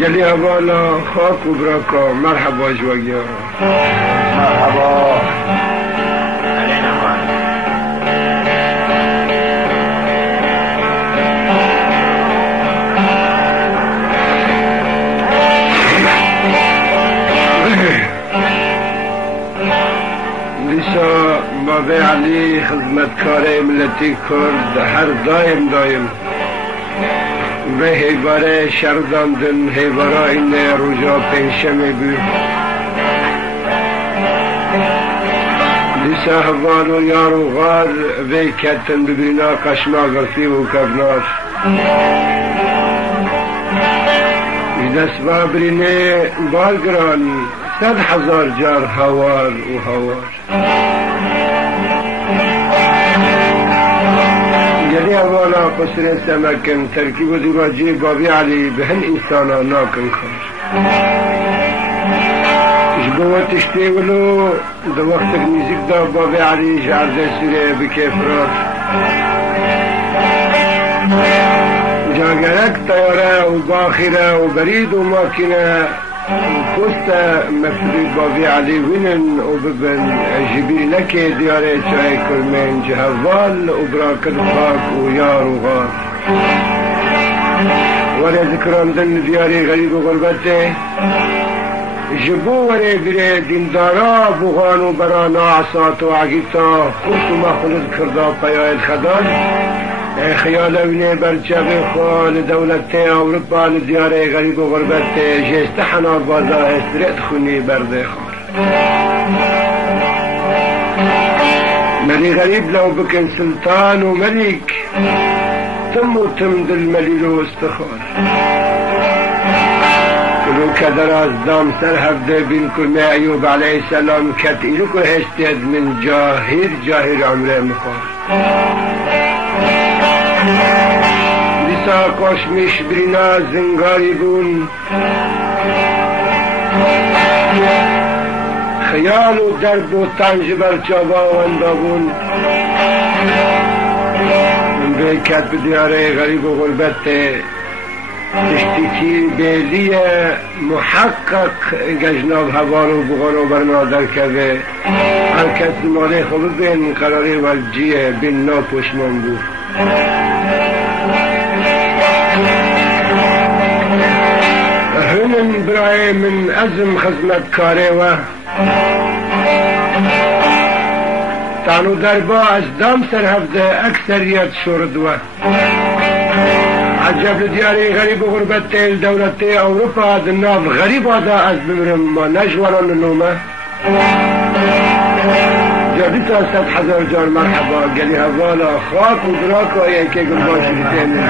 گلی حوالا خاک و براکا مرحبا جواگیا مرحبا لیسا بابی علی خدمتکار ملتی کرد هر دایم و هیباره شرداندن هیباره این روژا پنجشنبه بود لیسا حوال و یار و غار وی کتن ببینا قشما گرفی و کبنار دست بابرینه بالگرانی 100,000 جار هوار و هوار گلی اولا قصر سمکن ترکیب و دیواجی بابی علی به هن انسانا ناکن کار جگوه تشتی ولو دو وقت میزیک دا بابی علی جعرده سیره بکفرار جاگرک تیاره و باخره و برید و ماکینه پست مفرید بابی علی وینن و ببن جبی لکه دیاره چای کرمین جهوال و براکد خاک و یار و غار وره ذکراندن دیاری غریب و غربته جبو وره بره دیندارا بغان و برانا عصات و عگیتا خوش و مخلص کردا پیاید خدان خیال اونه برچه خوال دولت اوروپا لدیاره غریب و غربت جست حنا بازا استرت خونی برده خور ملی غریب لو بکن سلطان و ملک تم و تم دل ملیل و استخار کلو کدر از دام سر هفته بین کل می ایوب علیه السلام کت ایلو که هستید من جاهر عمره مخور لیسا کاشمیش برینا زنگاری بون خیال و درد و تنج برچابا وندا بون به کتب دیاره غریب و غربت تشتیکی بیلی محقق گجناب هوار و بغان و برنادر کده هر کس ماله خوب بین قراری والجیه بین نا پشمان بود هنن برای من ازم خدمت کاره و تانو دربا از دام سر هفته اکثریت شورد و عجب لدیاری غریب و غربت دولت اوروپا دناف غریب آده از بمرم ما نجوران نومه جابیت 100,000 جار مرحبا گلی حوالا خاک و براک و یکی گلباش بیتین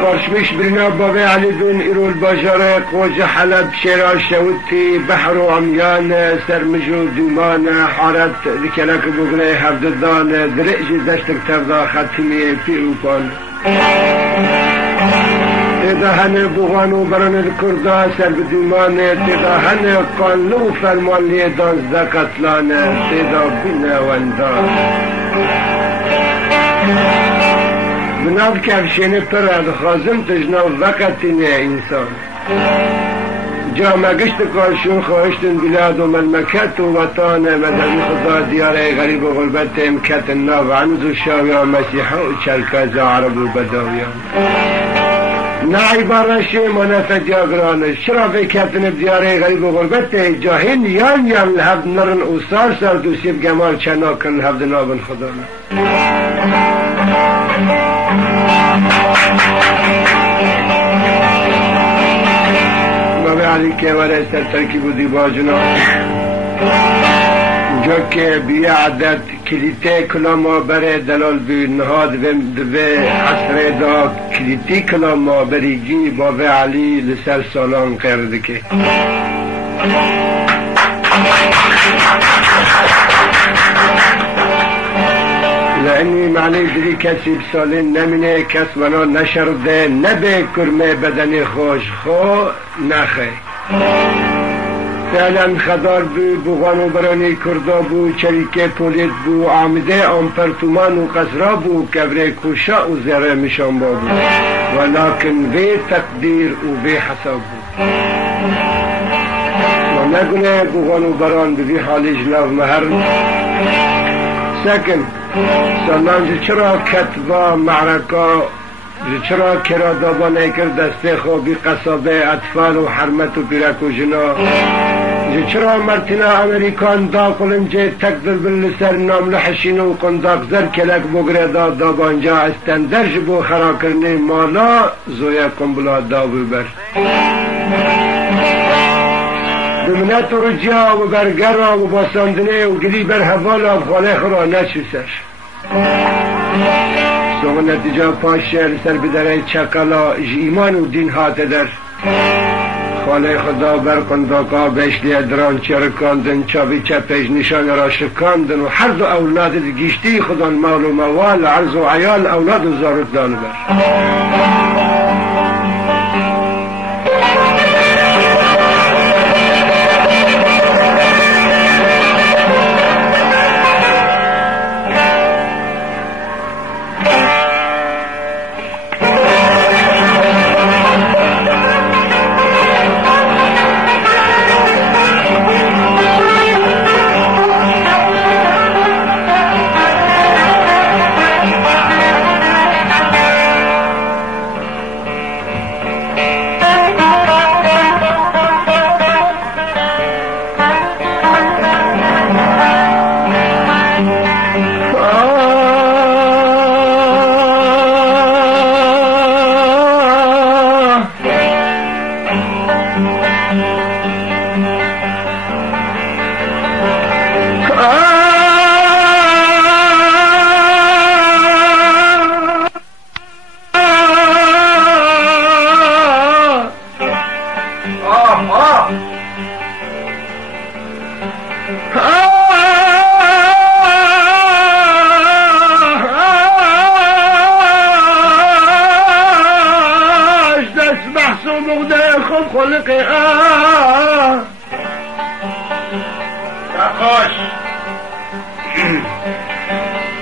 کارشمیش برینا بابی علی بن ایرول باجاره قوج حلب شیرا شوتی بحر و عمیان سرمجو دومان حارت لکلک بگنه هفددان درعج دشتک تفضا ختمی پیروپان تیدا هنه بغان و بران کردا سر بدومان تیدا هنه قانلو فرمان لی دانزده قتلان تیدا بینه وندان بناب کفشین پرد خازم تجناب وقتینه انسان جا مگشت کارشون خواهشتن بلاد و ملمکت و وطان مدنی خدا دیاره غریب و غربت امکت ناو عنز و شاویان مسیحا و چرکاز عرب و بداویان نعی بارشی منافت یاگرانش چرا بکتن دیاره غریب و غربت جاهین یان لحب نرن و سار سار دوسیب گمال چناکن لحب نابن خدا بابی علی که وره سر ترکیب و دیباجنا جا که بی عدد کلیته کلاما بره دلال بی نهاد و حسره دا کلیتی کلاما بریگی بابی علی لسر سالان قرده که لانی معنی دلی کسی بسالین نمینه کس ونا نشرده نبه کرمه بدنی خوش خو نخه فعلا خدار بوغان و برانی کردا بو چریکه پولید بو آمده آمپرتومان و قصرا بو کبره کوشا و زره مشان بابو ولكن وی تقدیر و وی حساب بو و نگونه بوغان و بران بی حالی جلاو مهر سکن سلام چرا کتبا معرکا چرا کرا دابا نکرد دسته خوبی قصابه اطفال و حرمت و پیرک و جنا چرا مرتنا امریکان دا قلنجه تقدر بالسر نام لحشین و قنداق زر کلک بگره دا دابانجا استندرش بو خرا کرنه مالا زویا قنبلا دا ببر بمنت و رجا و برگر و باساندنه و گلی بر حوالا و خاله خرا نشوسش سوى نتیجه پاشه سر بدره چکلا ایمان و دین هاته در خاله خدا بر قنداقا بشلی دران چرکاندن چابی چپش نشان را شکاندن و هر دو اولاد گیشتی خدا مال و موال عرض و عیال اولاد و زارت دانو بر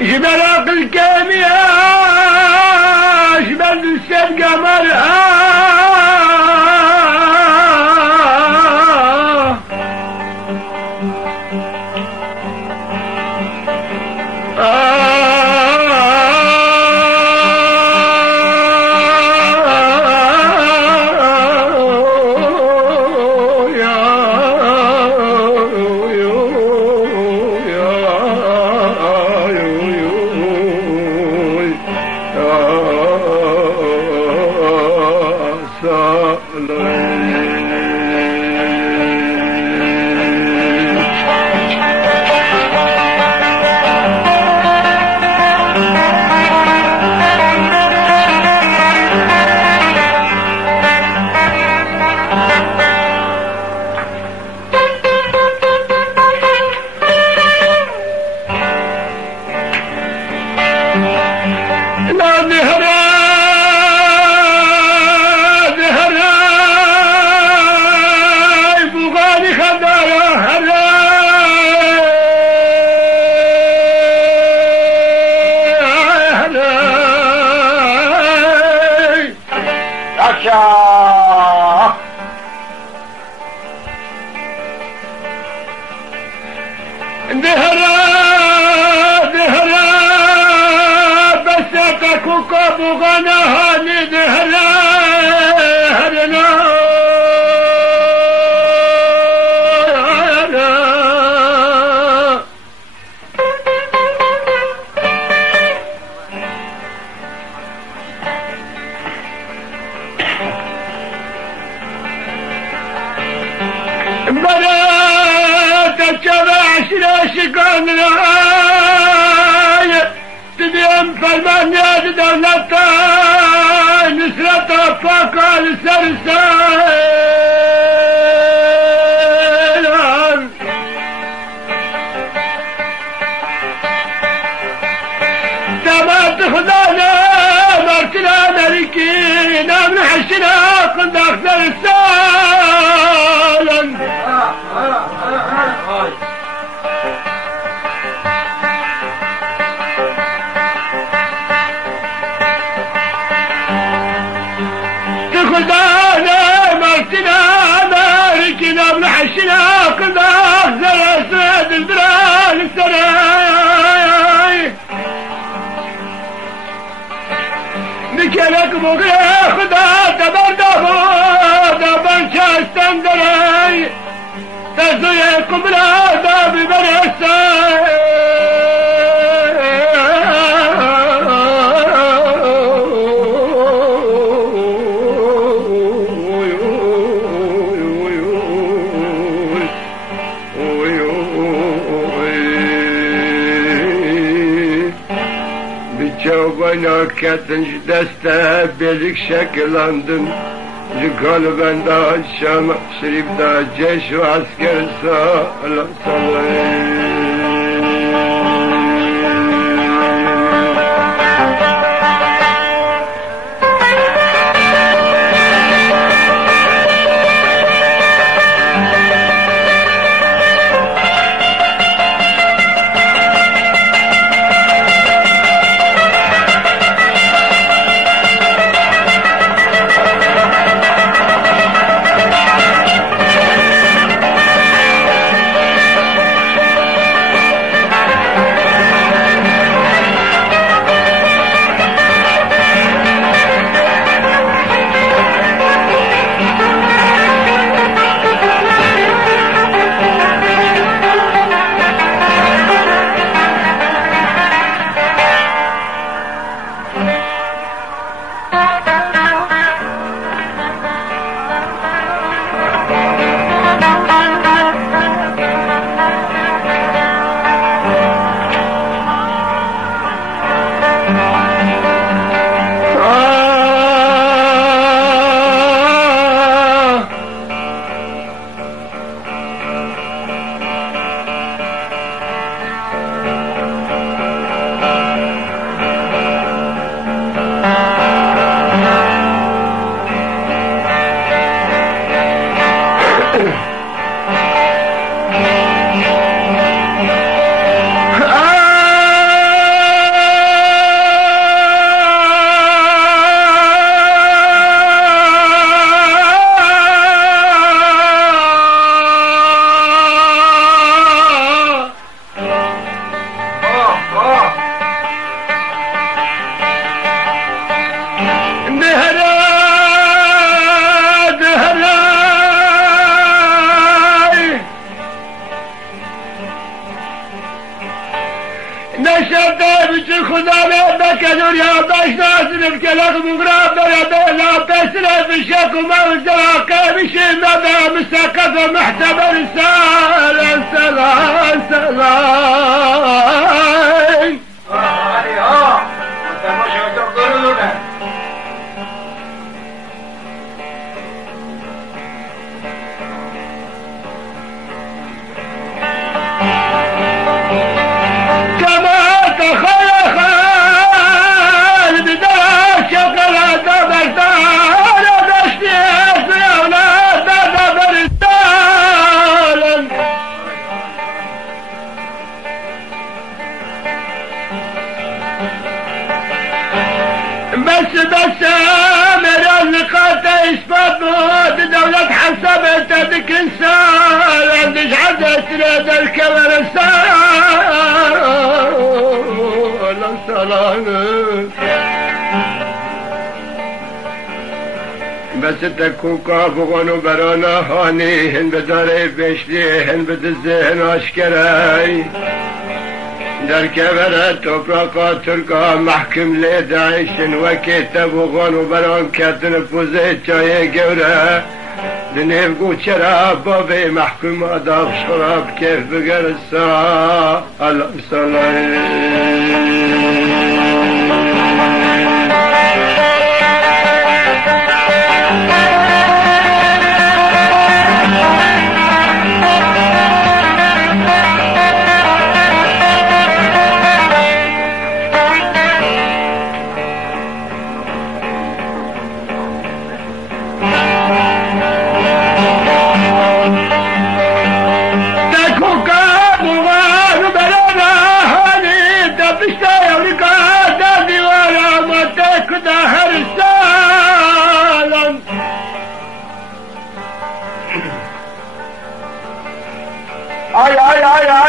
جبراق الكامية جبل السد قمر çobana ketinç deste belik şeklandın Lükalı bende akşam şerifte ceş ve asker sağla salayım خدا میں بکر یا بشنا صرف كلام مغرب يا بلا بسرا بشك وما وزاك بشي ما مسكت محتمل سلام سلام سلام علي ها انت مش هتقدروا بس مرة لقاء إثبات دولة حسبت هذيك إنسان عندش عدت هذا الكبر السلام بس تكون كافغان وبرانا هاني هن بداري بشتي هن بدزهن أشكراي در کبر توپراقا ترکا محکم لی داعشن وکی تبوغان و بران کردن پوزه چای گوره دنیو گو چرا بابی محکم آداب شراب کیف بگرسا الله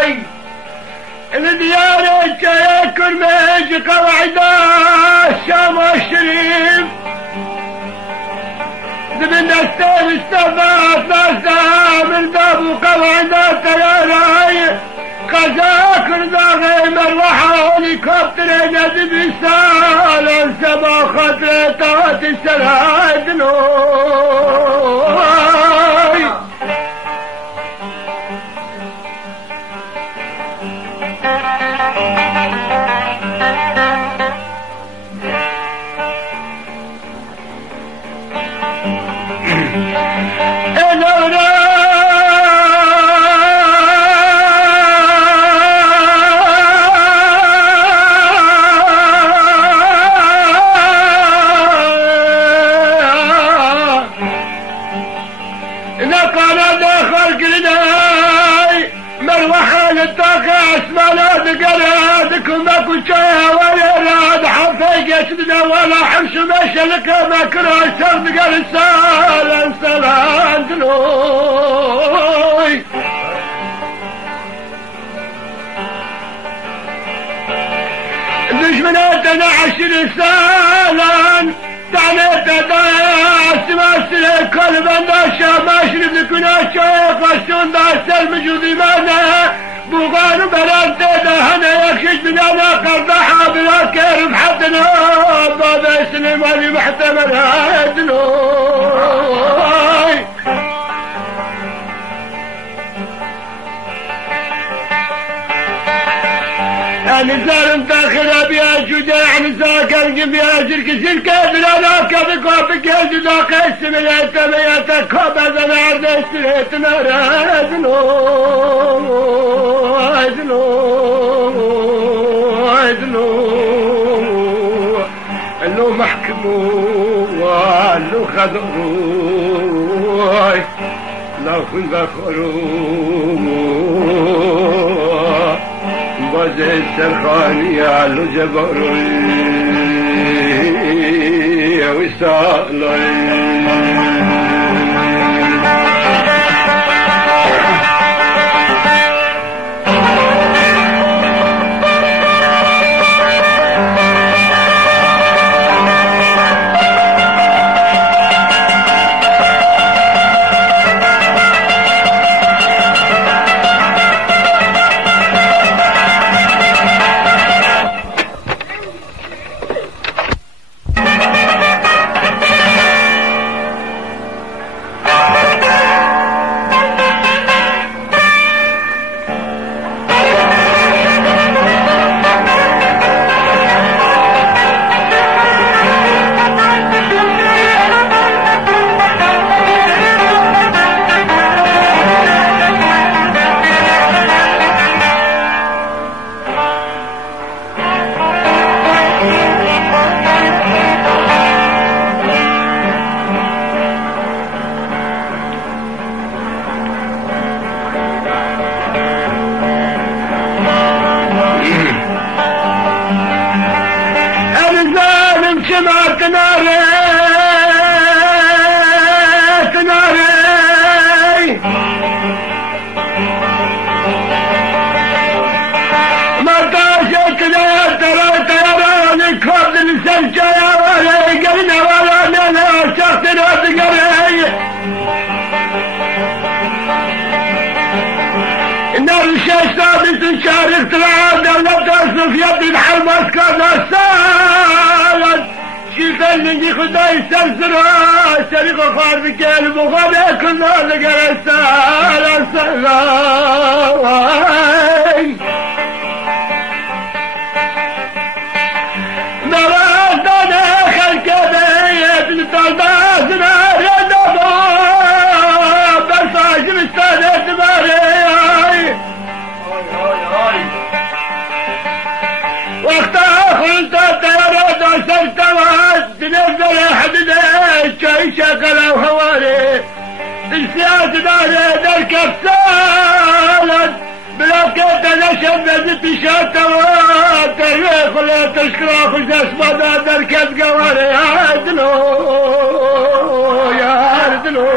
اي الديار ياكل ميج قواعده الشام الشريف من السام السبات ناس من باب قواعده تياراي قزاك رضاغي مروحه هليكوبتر نادي بسال سما خطرات السلايد نوي كوشا ولا راد حتى جسدنا ولا حمش مشلك ما كره سرد قال سلام سلام دلوي دشمناتنا 10 سالان دعنيت داس ماسل كل بندا شماشر بكنا شايف وسون داس المجودي مانا بوغان بلاد دهنا يكشف بنانا قرضها بلا كيرف حدنا بابا سليماني محتمل هادنوي أنا زارم داخل بيا جودة أنا زاكر بيا جرك جرك بلا كذا كوب كذا داخل سمية تبيا تكوب زمان دسترت نارزنو أزنو أزنو اللو محكمو اللو خذرو لا خل بخرو بازه سرخانی علو جبروی ویسالوی شارك ترى دولة تصرف يدي بحال ماسكة نصالد شيفا اللي خداي سلسلها شريك خار بكالب وغابي كنا لقى رسالة سلام مرادنا خلق بيت لطلباتنا ردبا برفاج مستند ماري وقتها خلطة تيارات عسر توات تنزل حدده شاي شاكلا وهواري السياسة داري درك بسالت بلاكت نشب نزلت شاتوات تريخ ولا تشكرا خش اسمادا دركت قواري يا عدلو يا عدلو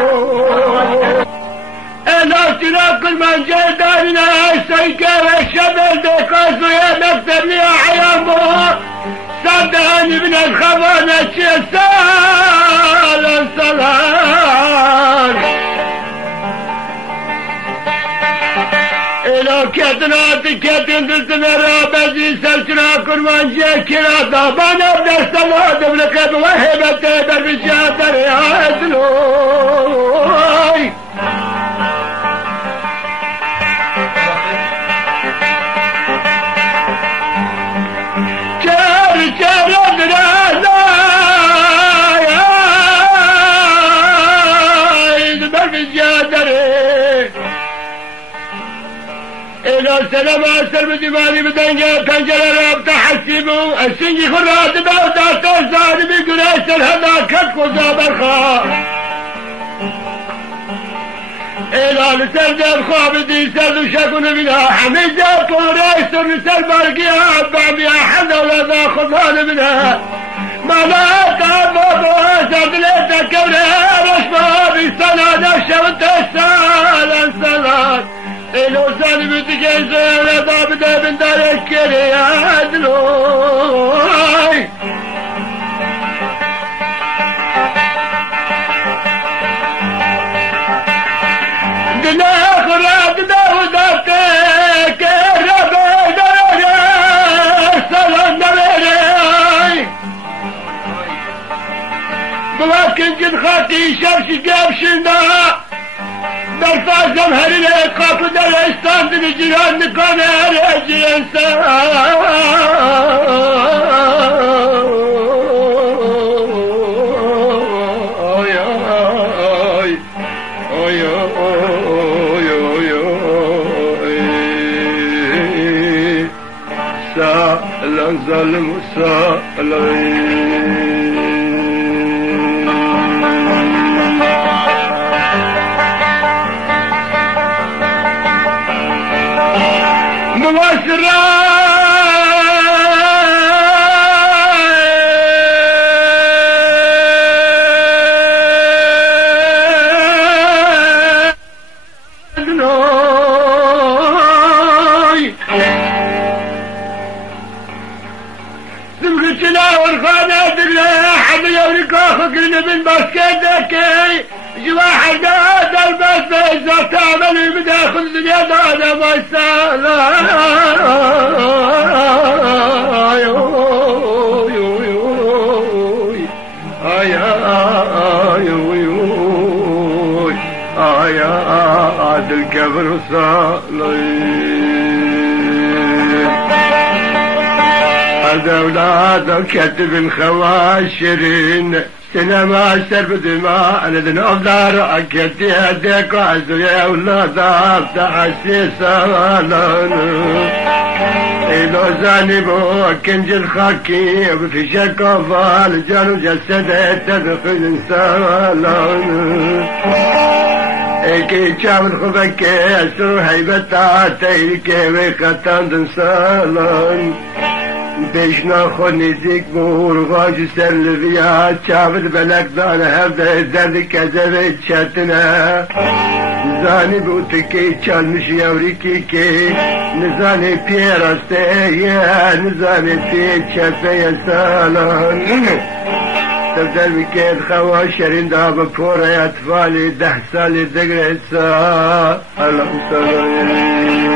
الافتنا كل من جاي دارنا السيكا والشبل ديكوزو يا مكتب لي عيامو صدقني من الخبانة شي سلام سلام إلو كتنا تكتن تلتنا رابزي سلسنا كل من جاي كرا دابانا بدرسنا دبلقب وهبة تقدر بشاتر يا عدلوي السلام عليكم ديماني بدنجا تنجل رابطة حسيبو السنجي خرات باوتا تنسان بقراش الهدا كتكو زابرخا إلال سرد الخواب دي سرد شكون بنا حميد طوري سر سر برقي عبا بيا حد ولا ذا خضان بنا ما لا تعبوا سرد ليتك ولا رشبا بسنة نفشة وتسال السلام إلو سالي بتجيز ولا ضابط من دارك كري عدلوي خراب داوداتك ربي داري سلام داري بواكن جد خاتي شمس قابشنا برفع زمهر الإيقاف دارستان دي جيران نكون رجي إنسان ظلم صالحين موسرا فكرنا بالباسكت جواحد هذا البس إذا تعمل بداخل الدنيا هذا ما يسال عاد الكبر صالحين هذا أولاد كتب الخواشرين سينما سرب دماء لدن أفضار أكتي هديك وعزو يا أولاد أفتح السيسالان إلو زانبو كنج الخاكي وفي شكا فالجان جسد تدخل سالان إيكي كامل خبك أسر هيبتا تيركي ويقتان دن سالان بيشنا خو نزيك بورغاج سلفيا شافل بلك دان هفده درد كذب شتنا زاني بوتكي چالمش يوريكي كي نزاني بيرسته يا نزاني في چفه سالان تبدل بكيد خواشرين دابا بورا اطفالي 10 سالي دقرة سا الله سلام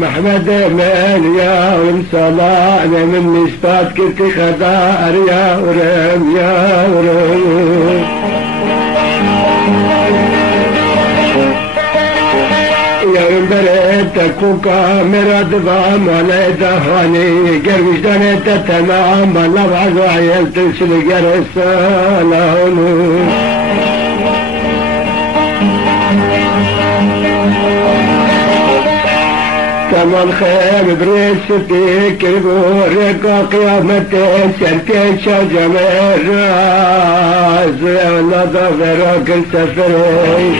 محمد من يا صلاة من نسبات كنت خدار يا ورم يا ورم يا بريت تكوكا مراد بام على هاني گر وجدان تتمام بلا بعض عيال تنسل جرسالانو تمام خير بريس فيك بوريك قيامتي سرتي شجم الراس نظفرك السفري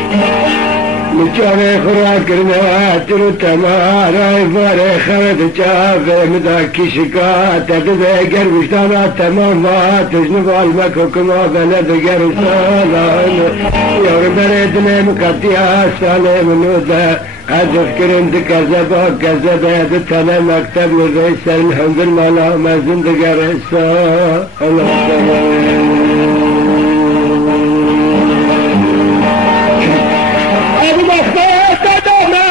مجاري خراك رناتر تماري فاري خرد جافي مداكي شكات تدقى قرب اشتانا تماما تجنب المكوكما بلد قرسالان يور بريدني مكتيا سالم نودا أذكر عند كذبا كذبا بتنا مكتب لغيسر الحمد الملا ما زند قرسا أبو مختار تدوما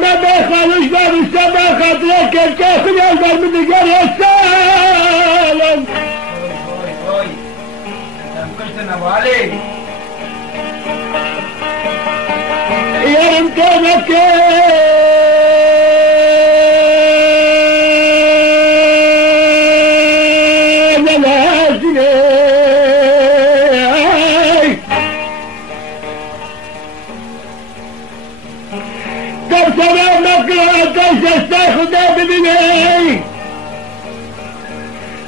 ما بيخالوش باب السما خاطرك الكافر يقدر من قرسا يا رمتانك يا نازلي طب سلامك تستاخد بدني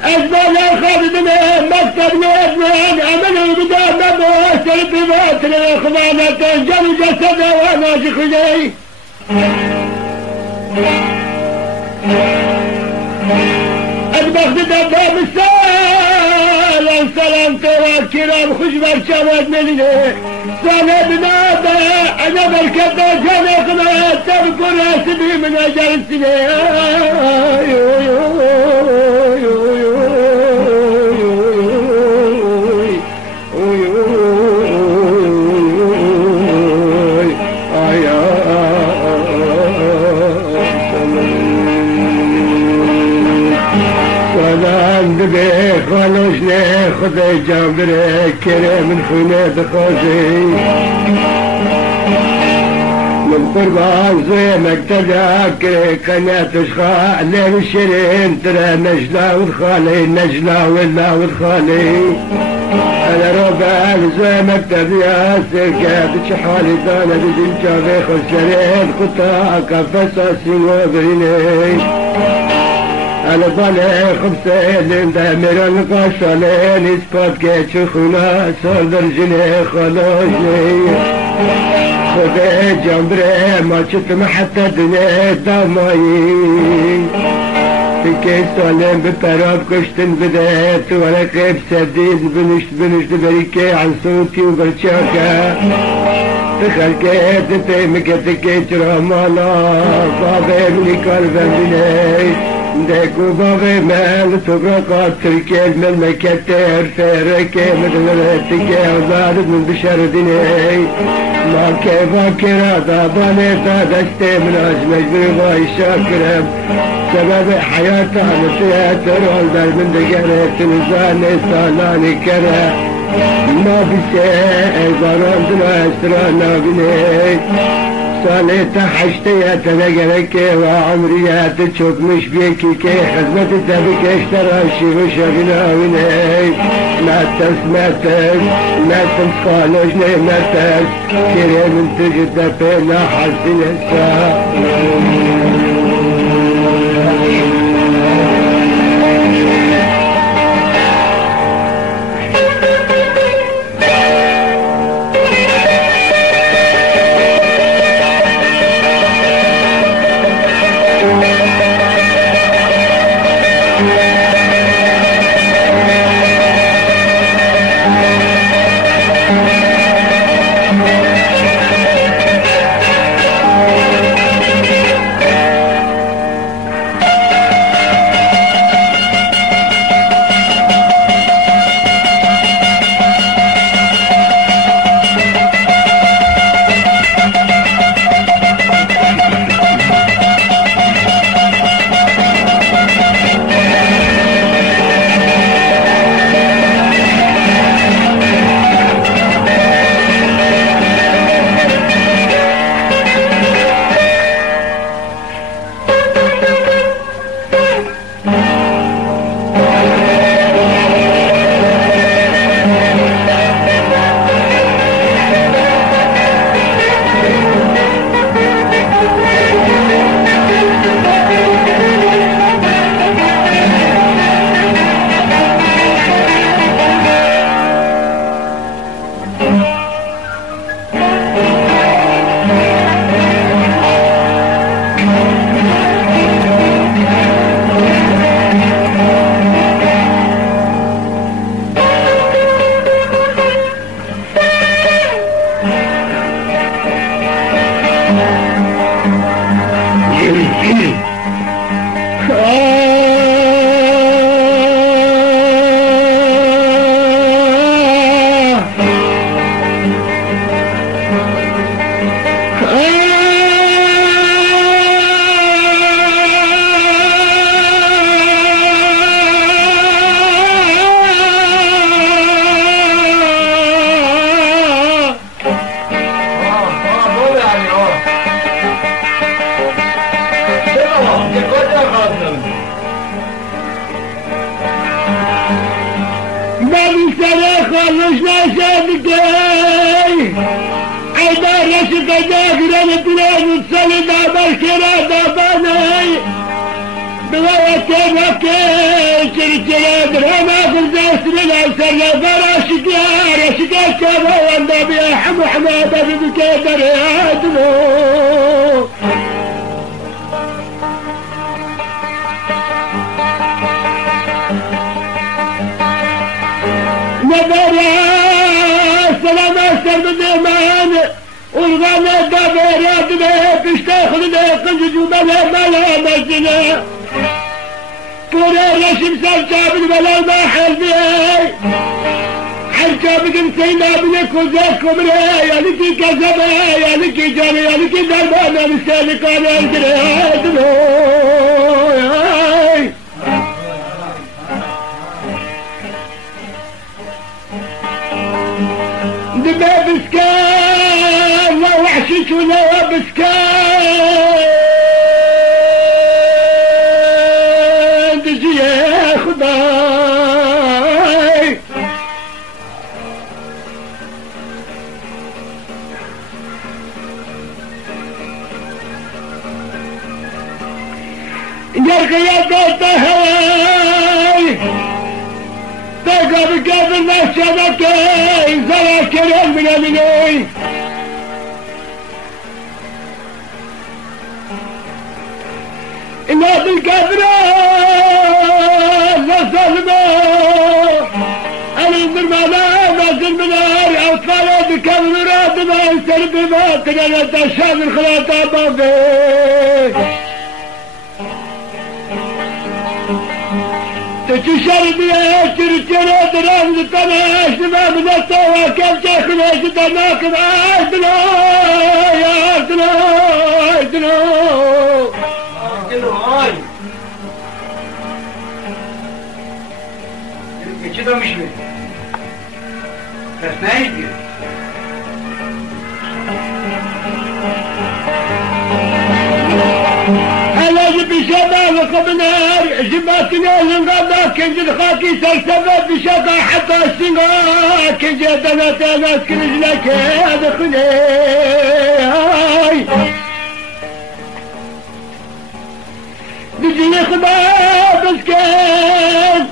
أجمل خالد من مكتب يدمن عمله بدأ مبوسر بماتر الإخوانة تنجل جسده وانا جخلي أدبخ دباب السلام سلامته والكرام خشبر شواد مني سنة بنابا أنا بركبه جنقنا تبقى راسبي من أجل السنة خلوش خذي جابري كريم الخناد خوزي من قربان زي مكتب عكري قناة شخاء لين الشرين ترى نجلة والخالي نجلة والله والخالي انا ربع زي مكتب ياسر كاتش حالي دانا بدين جابي خسرين قطاع كفصاصي وبريني أنا ضلع خمسين دامر القشلين إسقاط كيتش خونا صدر جني خلوجني خذي جمبري ما شتم حتى دنيا دمايي في كيس سالم بطرف كشتن بدأت ولا كيف سديد بنشت بريكي عن صوتي وبرشاكا تخلكيت تيمكتكيت رمالا صابي مني قلبا مني ديكو بابي مال تبرقات تركيز من مكتر فركي مثل الهتكي وزارد من بشر ديني ما كيفا كرادا بانيتا دستي من أجمج برغاي شاكرم سبب حياتها نسيات رولدر من دقرت نزاني سالاني كره ما بسي ضرندنا اسرانا بني صالت حشتيات نقرك وعمريات تشوك مش بيكي كي خدمت تبك اشترى شي وشغنا مني ما تسمعتك ما تنسخالوش لي ما تس كريم تجد بينا حسن الساعة من سنة خلص ناساتك عيدان رشد داخل البلاد وتصلي دابر كرا داباني بغايتك شركة درهما فرزاس من أسر فراشك رشد كذا والنبي يا حمو حمادة بكدر يادلو نبرا سلام أسر بدمان والغنى دابرات بيش تاخذ قنج جمالها مالها مجنة كورا رشم سالجابد ولا ما حل بيه حركابد مسينا بنك وزاكم يا لكي كذبا يا لكي جاني يا لكي دربانا مسالك على الجراد دبا بسكان لا وحشش ولا بسكان دجي يا خداي يرقي يدك هواي تقى بقاب الناس شبكي زراكر من أمني إلا بالكبرى لا ظلمة أنزل ملا نازل من نار أطفال بكبر راد ما يسر بباطن أنا تشاب الخلاطة بابي تشرب يا ترى درام تناش ما بدأت وكم تخلص تناك عدنا يا عدنا عدنا هاي كده مش بيه بس نايدي أنا جب شباب قبنار جباتنا لنقضى كنجد خاكي سلسفة بشقى حتى السنغا كنجد أنا تناس كنجلك هذا خلي بجي خدا بسكين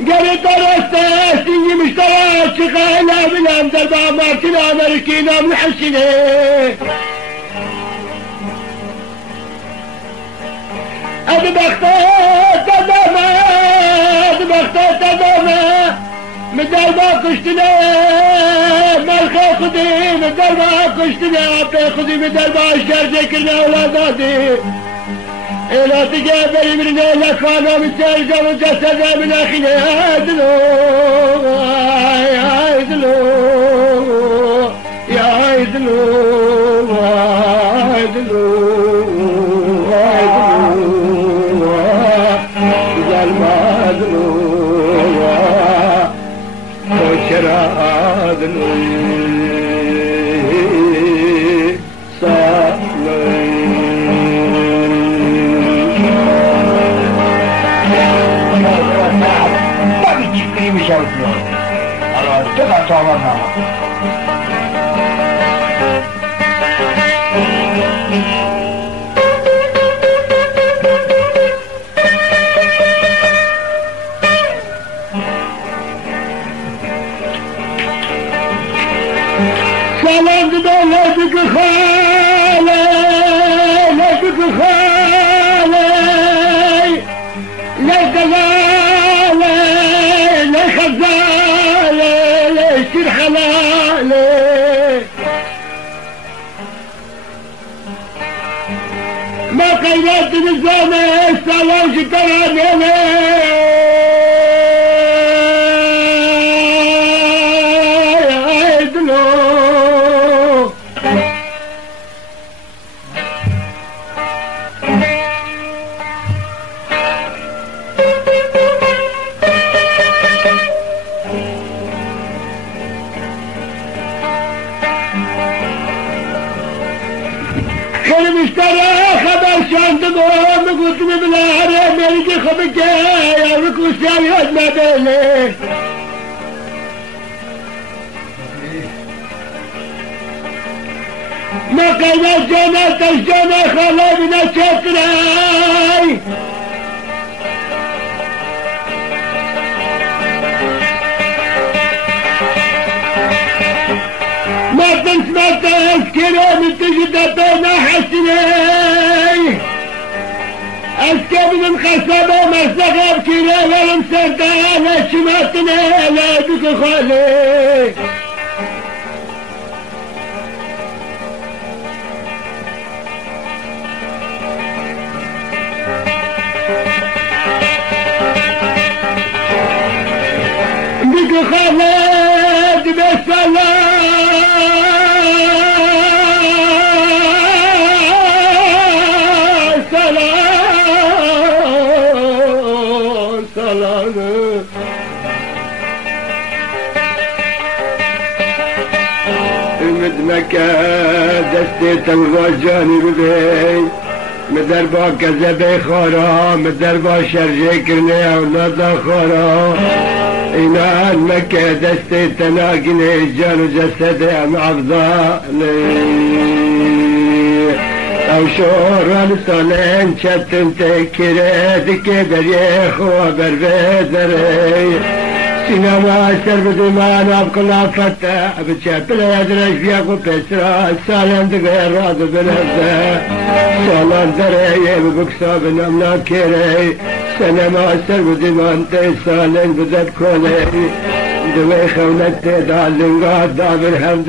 قريت راسته سنجي مشترى شغالة من أمدر بامارتنا أمريكينا محشنة أدبختها تدامى مدار ما قشتنا مالخي خدي مدار ما قشتنا عبي خدي مدار ما اشكار ذكرنا أولاداتي إلا تجابري من إلا كانوا متسالقا وجسدا من أخينا يا عيدلو يا عيدلو سلام لك خالي لك خالي لك غالي لك خزالي لك حلالي ما قيدت نظامي السلام شكرا كان مشترى خبر شانت بوم قلت بالله ملكي خبكي يا بكو سالي ما بيني ما قيمة جنة تشجنة خلا من الشتري ما تنسمت أسكرة من تجد بين حسني أسكب من خسبة مسخب كلا ولم سردان شماتنا لا بك خالي بك خالد بالسلام مكة دستي تنغى جانب بي مدربا كذبي خارا مدربا شرجي كرني أولادا خارا إنا المكة دستي تناقني جانو جسدي أم عفضالي أو شورا لصالين شتن تكري دري خوابر بدري سينما سرب دمان أبقى فتح بتشابل يدرج فيك وبسرا سالم دغير راض بلده سالم دري ببكسا بنمنا كيري سينما سرب دمان تسالم بدت كولي دوي خولت دالنغا دابر همده